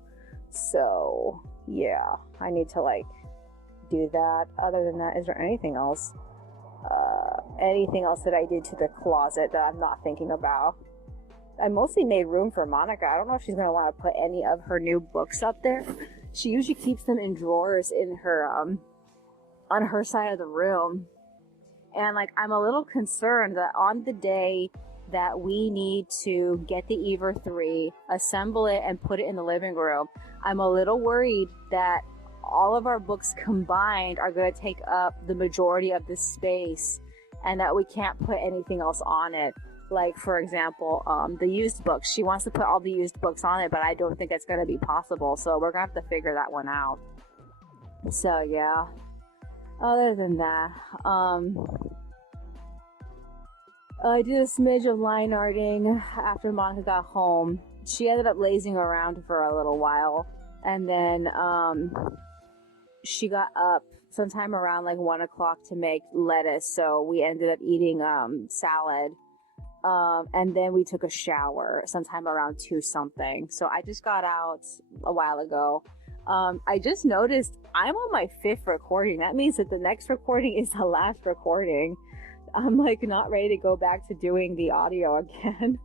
So yeah, I need to like do that. Other than that, is there anything else? Anything else that I did to the closet that I'm not thinking about? I mostly made room for Monica. I don't know if she's going to want to put any of her new books up there. She usually keeps them in drawers in her on her side of the room. And like I'm a little concerned that on the day that we need to get the Ever 3, assemble it, and put it in the living room, I'm a little worried that all of our books combined are going to take up the majority of this space, and that we can't put anything else on it. Like, for example, the used books. She wants to put all the used books on it, but I don't think that's going to be possible. So we're going to have to figure that one out. So, yeah. Other than that, I did a smidge of line arting after Monica got home. She ended up lazing around for a little while. And then she got up sometime around like 1 o'clock to make lettuce. So we ended up eating salad. And then we took a shower sometime around 2 something. So I just got out a while ago. I just noticed I'm on my 5th recording. That means that the next recording is the last recording. I'm like not ready to go back to doing the audio again.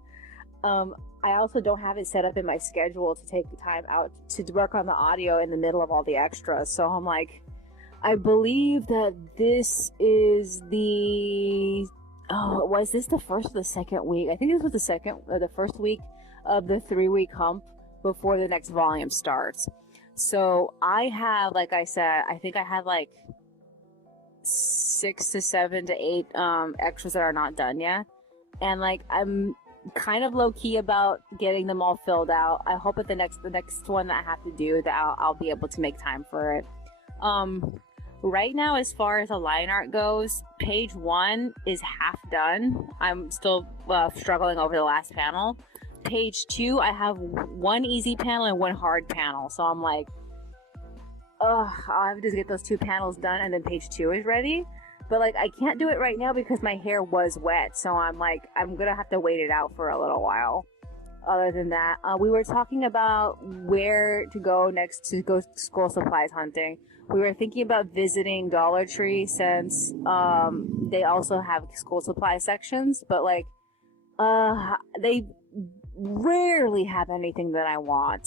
I also don't have it set up in my schedule to take the time out to work on the audio in the middle of all the extras. So I'm like, I believe that this is the... Oh, was this the first or the second week? I think this was the first week of the 3-week hump before the next volume starts. So I have, like I said, I think I had like 6 to 7 to 8 extras that are not done yet. And like, I'm kind of low key about getting them all filled out. I hope at the next one that I have to do that I'll be able to make time for it. Right now, as far as the line art goes, page 1 is half done. I'm still struggling over the last panel. Page 2, I have 1 easy panel and 1 hard panel. So I'm like, I'll have to just get those 2 panels done and then page 2 is ready. But like, I can't do it right now because my hair was wet. So I'm like, I'm going to have to wait it out for a little while. Other than that, we were talking about where to go next to go school supplies hunting. We were thinking about visiting Dollar Tree since they also have school supply sections, but like they rarely have anything that I want.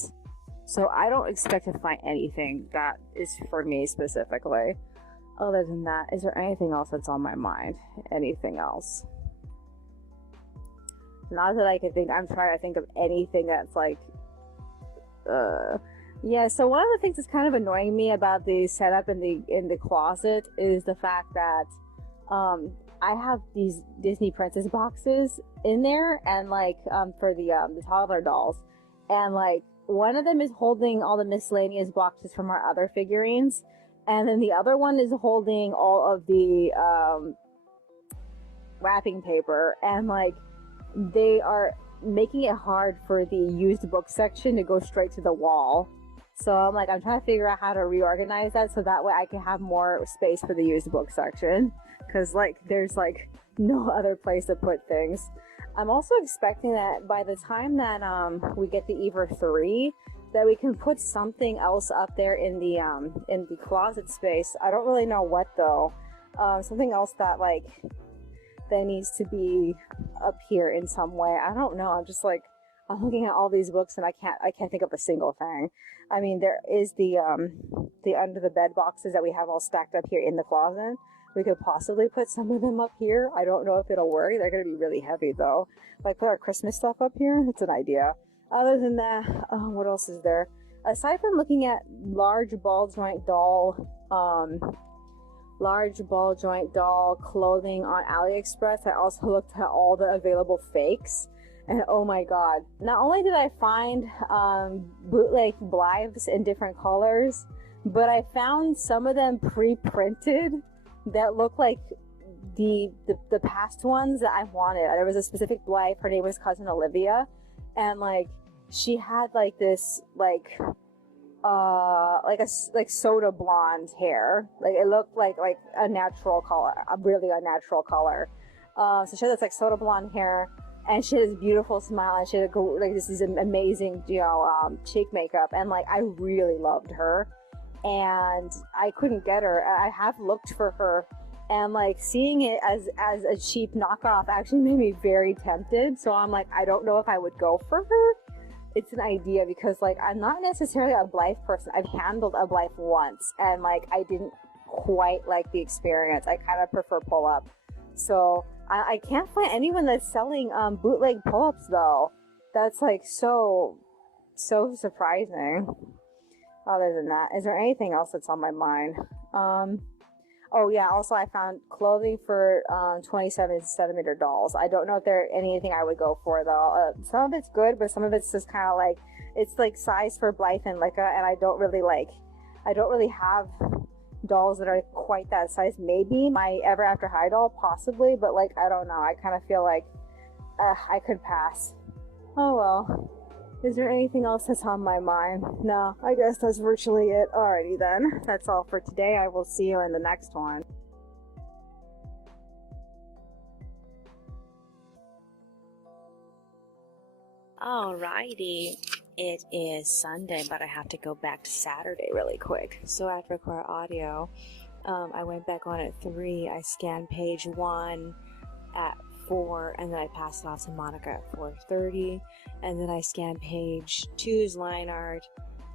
So I don't expect to find anything that is for me specifically. Other than that, is there anything else that's on my mind? Anything else? Not that I can think. I'm trying to think of anything that's like yeah, so one of the things that's kind of annoying me about the setup in the closet is the fact that I have these Disney Princess boxes in there, and like for the toddler dolls, and like one of them is holding all the miscellaneous boxes from our other figurines, and then the other one is holding all of the wrapping paper, and like they are making it hard for the used book section to go straight to the wall. So I'm like, I'm trying to figure out how to reorganize that so that way I can have more space for the used book section. Because like, there's like no other place to put things. I'm also expecting that by the time that we get the Ever 3, that we can put something else up there in the closet space. I don't really know what though. Something else that like that needs to be up here in some way. I don't know. I'm just like, I'm looking at all these books and I can't think of a single thing. I mean, there is the under the bed boxes that we have all stacked up here in the closet. We could possibly put some of them up here. I don't know if it'll work. They're going to be really heavy though. Like put our Christmas stuff up here. It's an idea. Other than that, what else is there? Aside from looking at large ball joint doll clothing on AliExpress, I also looked at all the available fakes. And oh my god, not only did I find bootleg Blythes in different colors, but I found some of them pre-printed that look like the past ones that I wanted. There was a specific Blythe, her name was Cousin Olivia, and like she had like this like soda blonde hair. Like it looked like a natural color, a really unnatural color. So she had this like soda blonde hair, and she had this beautiful smile, and she had like this is amazing, cheek makeup, and like I really loved her, and I couldn't get her. I have looked for her, and like seeing it as a cheap knockoff actually made me very tempted. So I'm like, I don't know if I would go for her. It's an idea because like I'm not necessarily a Blythe person. I've handled a Blythe once, and like I didn't quite like the experience. I kind of prefer pull up. So I can't find anyone that's selling bootleg pull-ups though. That's like so surprising. Other than that, is there anything else that's on my mind? Oh yeah, also I found clothing for 27 centimeter dolls. I don't know if there's anything I would go for though. Some of it's good, but some of it's just kind of like, it's like size for Blythe and Licca, and I don't really have dolls that are quite that size. Maybe my Ever After High doll, possibly, but like, I don't know. I kind of feel like I could pass. Oh well. Is there anything else that's on my mind? No, I guess that's virtually it. Alrighty then. That's all for today. I will see you in the next one. Alrighty. It is Sunday, but I have to go back to Saturday really quick. So after record audio, I went back on at 3. I scanned page 1 at 4, and then I passed it off to Monica at 4:30, and then I scanned page 2's line art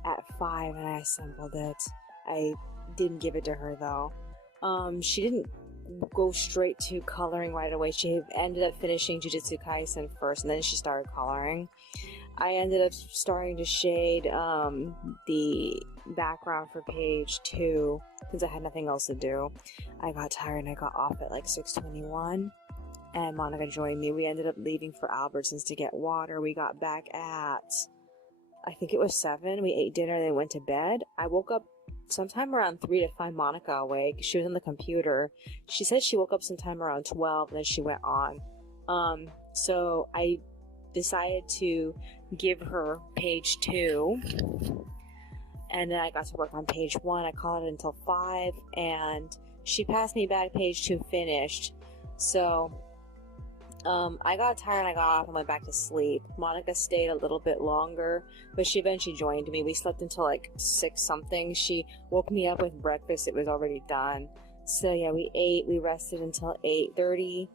at 5, and I assembled it. I didn't give it to her though. She didn't go straight to coloring right away. She ended up finishing Jujutsu Kaisen first, and then she started coloring. I ended up starting to shade the background for page 2 since I had nothing else to do. I got tired and I got off at like 6:21. And Monica joined me. We ended up leaving for Albertsons to get water. We got back at, I think it was 7. We ate dinner and then went to bed. I woke up sometime around 3 to find Monica awake. She was on the computer. She said she woke up sometime around 12 and then she went on. So I decided to give her page 2. And then I got to work on page 1. I called it until 5. And she passed me back page 2 finished. So I got tired and I got off and went back to sleep. Monica stayed a little bit longer, but she eventually joined me. We slept until like 6 something. She woke me up with breakfast. It was already done. So yeah, we ate. We rested until 8:30,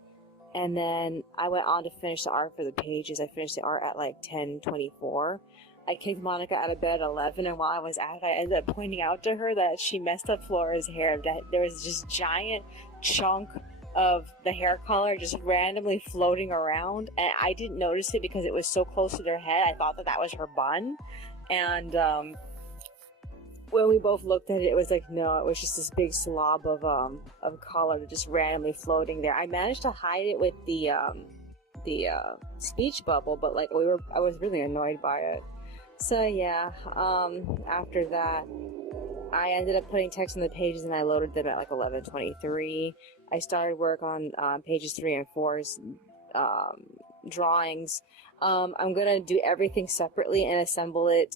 and then I went on to finish the art for the pages. I finished the art at like 10:24. I kicked Monica out of bed at 11, and while I was at it, I ended up pointing out to her that she messed up Flora's hair. That there was this giant chunk of the hair color just randomly floating around, and I didn't notice it because it was so close to their head. I thought that was her bun, and when we both looked at it, it was like, no, it was just this big slob of color just randomly floating there. I managed to hide it with the speech bubble, but like I was really annoyed by it. So yeah, after that, I ended up putting text on the pages and I loaded them at like 11:23. I started work on pages 3 and 4's drawings. I'm gonna do everything separately and assemble it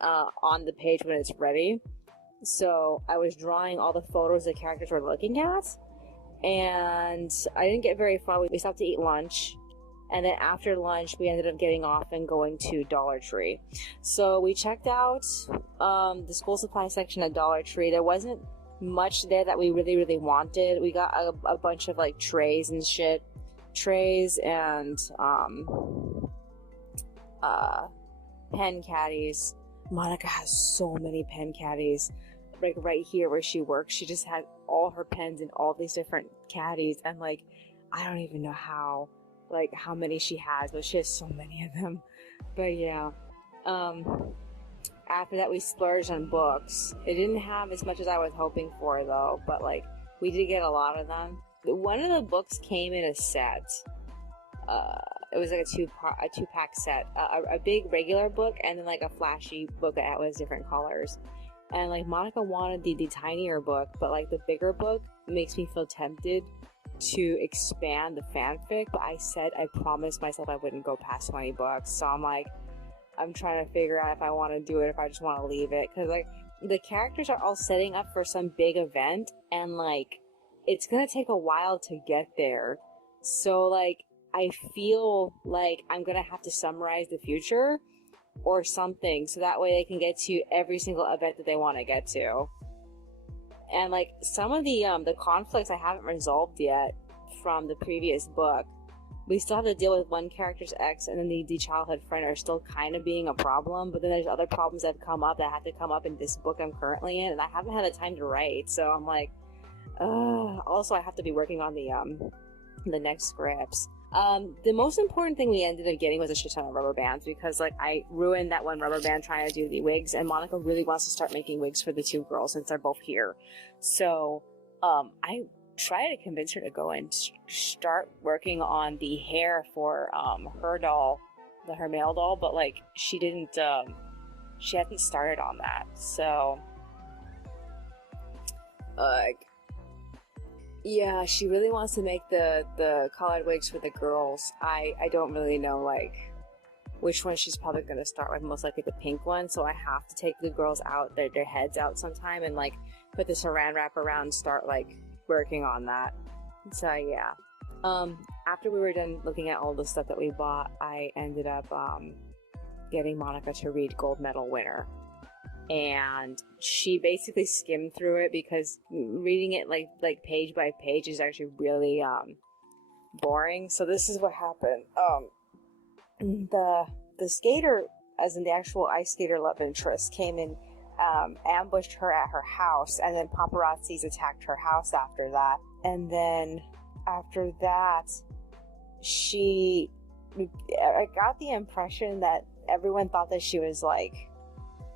on the page when it's ready. So I was drawing all the photos the characters were looking at, and I didn't get very far. We stopped to eat lunch, and then after lunch we ended up getting off and going to Dollar Tree. So we checked out the school supply section at Dollar Tree. There wasn't much there that we really wanted. We got a bunch of like trays and shit, and pen caddies. Monica has so many pen caddies. Like right here where she works, she just had all her pens in all these different caddies, and like I don't even know how many she has, but she has so many of them. But yeah, after that we splurged on books. It didn't have as much as I was hoping for though, but like we did get a lot of them. One of the books came in a set. It was like a two-pack set, a big regular book and then like a flashy book that was different colors. And like Monica wanted the tinier book, but like the bigger book makes me feel tempted to expand the fanfic. But I said I promised myself I wouldn't go past 20 books, so I'm trying to figure out if I want to do it, if I just want to leave it, because like the characters are all setting up for some big event, and like it's gonna take a while to get there. So like I feel like I'm gonna have to summarize the future or something so that way they can get to every single event that they want to get to. And like some of the conflicts I haven't resolved yet from the previous book. We still have to deal with one character's ex, and then the childhood friend are still kind of being a problem. But then there's other problems that have come up that have to come up in this book I'm currently in, and I haven't had the time to write. So I'm like, also I have to be working on the next scripts. The most important thing we ended up getting was a shit ton of rubber bands because like I ruined that one rubber band trying to do the wigs, and Monica really wants to start making wigs for the two girls since they're both here. So I try to convince her to go and start working on the hair for her doll, her male doll, but like she didn't she hasn't started on that. So yeah, she really wants to make the colored wigs for the girls. I don't really know like which one she's probably going to start with, most likely the pink one, so I have to take the girls out, their heads out sometime and like put the saran wrap around and start like working on that. So yeah, after we were done looking at all the stuff that we bought, I ended up getting Monica to read Gold Medal Winner, and she basically skimmed through it because reading it like page by page is actually really boring. So this is what happened. The skater, as in the actual ice skater love interest, came in, ambushed her at her house, and then paparazzis attacked her house after that. And then after that, I got the impression that everyone thought that she was like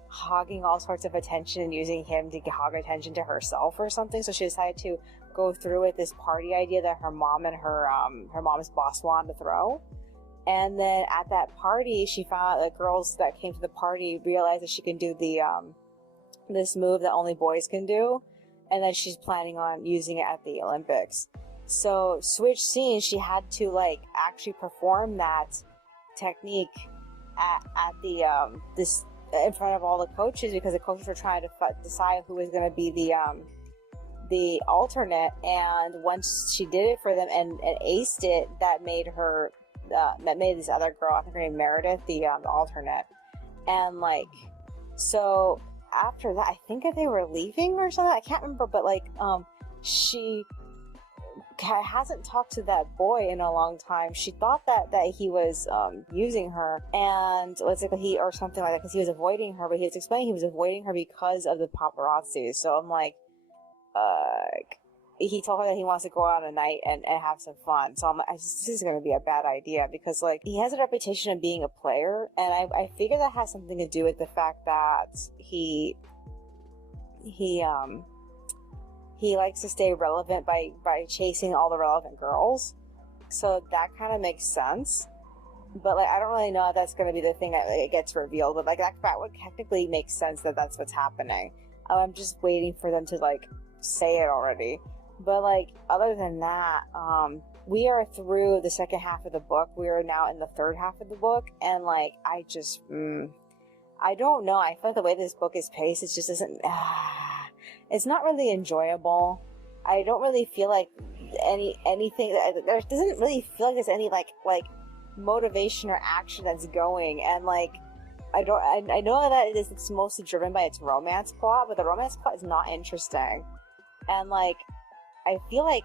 hogging all sorts of attention and using him to hog attention to herself or something. So she decided to go through with this party idea that her mom and her mom's boss wanted to throw. And then at that party, she found out that girls that came to the party realized that she can do the this move that only boys can do, and that she's planning on using it at the Olympics. So switch scenes, she had to like actually perform that technique at the this in front of all the coaches, because the coaches were trying to decide who was going to be the alternate. And once she did it for them and aced it, that made her that made this other girl, I think her name Meredith, the alternate. And like, so after that, I think that they were leaving or something, I can't remember, but like she hasn't talked to that boy in a long time. She thought that he was using her, and it's like he or something like that, because he was avoiding her, but he was explaining he was avoiding her because of the paparazzi. So I'm like, he told her that he wants to go out a night and have some fun. So I'm like, this is going to be a bad idea, because like he has a reputation of being a player, and I figure that has something to do with the fact that he likes to stay relevant by chasing all the relevant girls. So that kind of makes sense. But like, I don't really know if that's going to be the thing that it gets revealed. But like, that would technically make sense that that's what's happening. I'm just waiting for them to like say it already. But like, other than that, we are through the second half of the book. We are now in the third half of the book. And like, I just, I don't know. I feel like the way this book is paced, it just doesn't, it's not really enjoyable. I don't really feel like anything, there doesn't really feel like there's any like motivation or action that's going. And like, I know that it's mostly driven by its romance plot, but the romance plot is not interesting. And like, I feel like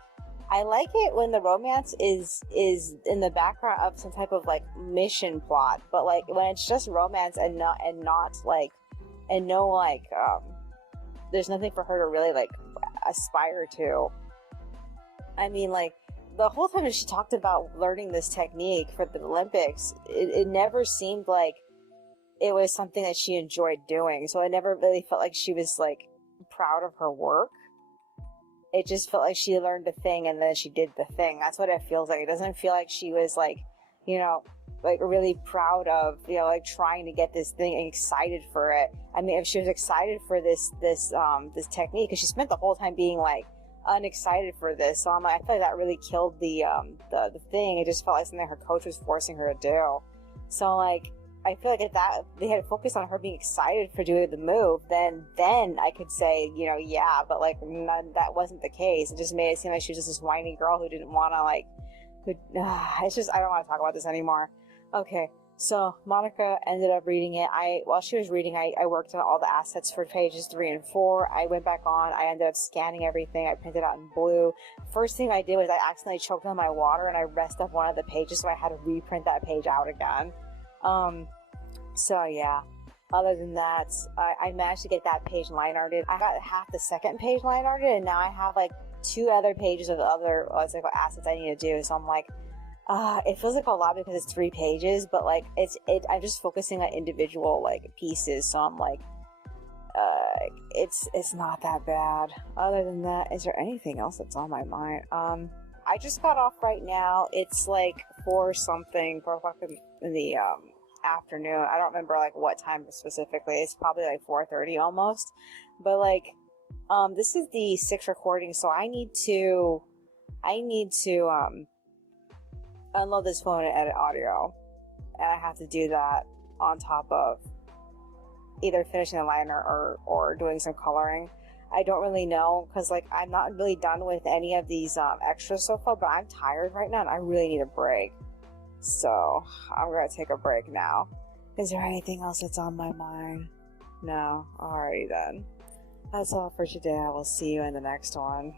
I like it when the romance is in the background of some type of like mission plot, but like when it's just romance and not like, and no like there's nothing for her to really like aspire to. I mean, like, the whole time that she talked about learning this technique for the Olympics, it never seemed like it was something that she enjoyed doing. So I never really felt like she was like proud of her work. It just felt like she learned a thing and then she did the thing. That's what it feels like. It doesn't feel like she was like, you know, like really proud of, you know, like trying to get this thing and excited for it. I mean, if she was excited for this technique, because she spent the whole time being like unexcited for this. So I'm like, I feel like that really killed the thing. It just felt like something her coach was forcing her to do. So like, I feel like if that they had focused on her being excited for doing the move, then I could say, you know, yeah, but like that wasn't the case. It just made it seem like she was just this whiny girl who didn't want to like Good. It's just, I don't want to talk about this anymore. Okay. So Monica ended up reading it. While she was reading, I worked on all the assets for pages 3 and 4. I went back on. I ended up scanning everything. I printed out in blue. First thing I did was I accidentally choked on my water and I messed up one of the pages, so I had to reprint that page out again. So yeah. Other than that, I managed to get that page line arted. I got half the second page line arted, and now I have like 2 other pages of other assets I need to do. So I'm like, it feels like a lot because it's 3 pages, but like I'm just focusing on individual like pieces. So I'm like, it's not that bad. Other than that, is there anything else that's on my mind? I just got off right now. It's like 4 o'clock in the afternoon. I don't remember like what time specifically. It's probably like 4:30 almost. But like, this is the 6th recording, so I need to unload this phone and edit audio, and I have to do that on top of either finishing the liner or doing some coloring. I don't really know, because like I'm not really done with any of these extras so far, but I'm tired right now and I really need a break. So I'm gonna take a break now. Is there anything else that's on my mind? No? Alrighty then. That's all for today. I will see you in the next one.